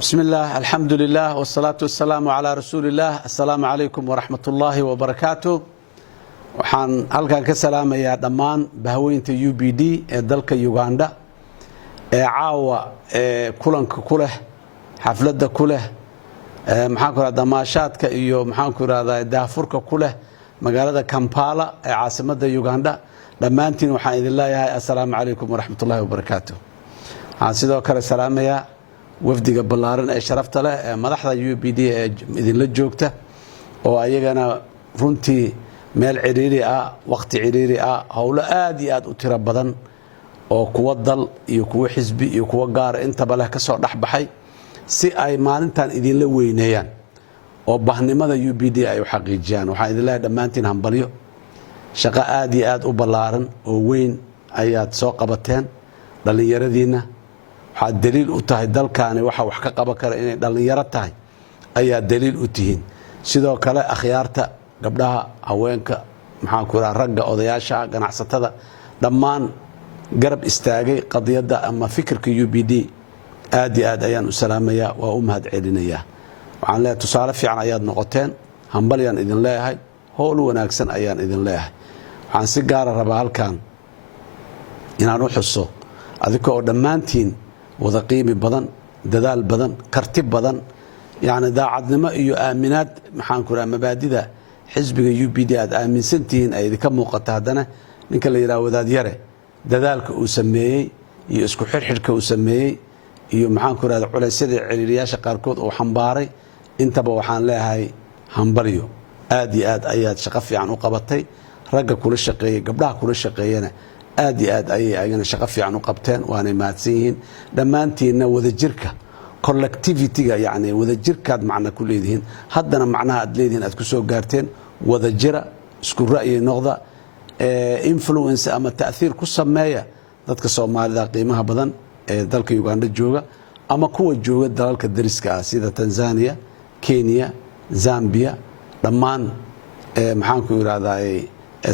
بسم الله الحمد لله والصلاة والسلام على رسول الله السلام عليكم ورحمة الله وبركاته waxaan halkan ka salaamayaa dhammaan bahweynta UPD ee dalka Uganda ee caawa kulanka ku leh xafladda ku leh maxaan ku radaa damaashaadka iyo maxaan ku radaa daafurka ku leh magaalada Kampala ee caasimadda Uganda dhammaantiin waxaan idin leeyahay assalaamu calaykum waraxmatullaahi wabarakaatuh waxaan sidoo kale salaamayaa wafdiga ballaaran ee sharafta leh ee madaxda UPD ee idinla joogta oo ayagana runtii meel ciriiri ah waqti ciriiri ah hawlo aad iyo aad u tiro badan oo kuwa dal iyo kuwa xisbi iyo kuwa gaar intaba leh ka soo dhaxbaxay si ay maalintan idin la weyneeyaan oo bahnimada UPD ay u xaqiijiyaan waxaan idin leeyahay dhammaantiin hambalyo shaqo aad iyo aad u ballaaran oo weyn ayaad soo qabateen dhalinyaradiina waxaa daliil u tahay dalkaani waxa wax ka qaban kara inay dhalinyaro tahay ayaa daliil u tihiin sidoo kale akhyaarta gabdhaha haweenka maxaan ku raraa ragga odayaasha ganacsatada dhammaan garab istaagay qadiyada ama fikirka UPD aad iyo aad ayaan u salaamayaa waa u mahad celinayaa waxaan leeyahay tusaale fiican ayaad noqoteen hambalyaan idin leeyahay howl wanaagsan ayaan idin leeyahay waxaan si gaar ah rabaa halkan inaan u xuso adika oo dhammaantiin wada qiimi badan dadaal badan karti badan yani daacadnimo iyo aaminaad maxaan ku raraa mabaadida xisbiga UPD aad aaminsantihiin ay idinka muuqata haddana ninka la yidhaha wadaad yare dadaalka uu sameeyey iyo isku xirxidhka uu sameeyey iyo maxaan ku rahda culaysyada ciriiriyaasha qaarkood uu xambaaray intaba waxaan leeyahay hambalyo aad iyo aad ayaad shaqo fiican u qabatay ragga kula shaqeeyey gabdhaha kula shaqeeyana aad iyo aad ayay ayagana shaqo fiican u qabteen waanay mahadsan yihiin dhammaantiinna wadajirka collectivity-ga yani wadajirkaad macna ku leedihiin haddana macnaha aad leedihiin aad ku soo gaarteen wadajira isku ra'yi noqda influence ama ta'thiir ku sameeya dadka Soomaalida qiimaha badan ee dalka Uganda jooga ama kuwa jooga dalalka dariska ah sida Tanzania Kenya Zambia dhammaan maxaan ku yiraahdaa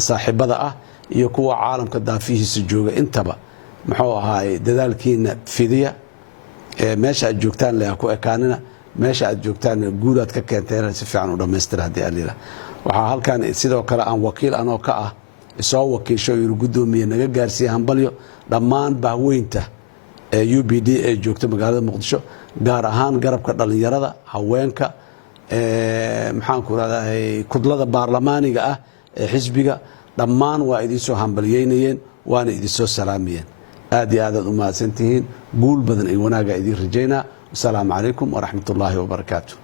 saaxiibada ah iyo kuwa caalamka daafihiisa jooga intaba muxuu ahaay dadaalkiina fidiya meesha aad joogtaan la ku ekaanina meesha aad joogtaan guulaad ka keenteen si fiican u dhameystir hadii alila waxa halkan sidoo kale aan wakiil anoo ka ah soo wakiisho iyo gudoomiye naga gaarsiiyay hambalyo dhammaan bahweynta UPD ee joogta magaalada Muqdisho gaar ahaan garabka dhalinyarada haweenka maxaan ku raadahay kudlada baarlamaaniga ah ee xisbiga dhammaan waa idin soo hambalyeynayeen waana idin soo salaamayeen aad iyo aad u mahadsantihiin guul badan ay wanaaga idin rajaynaa assalaamu calaykum waraxmatullaahi wabarakaatuh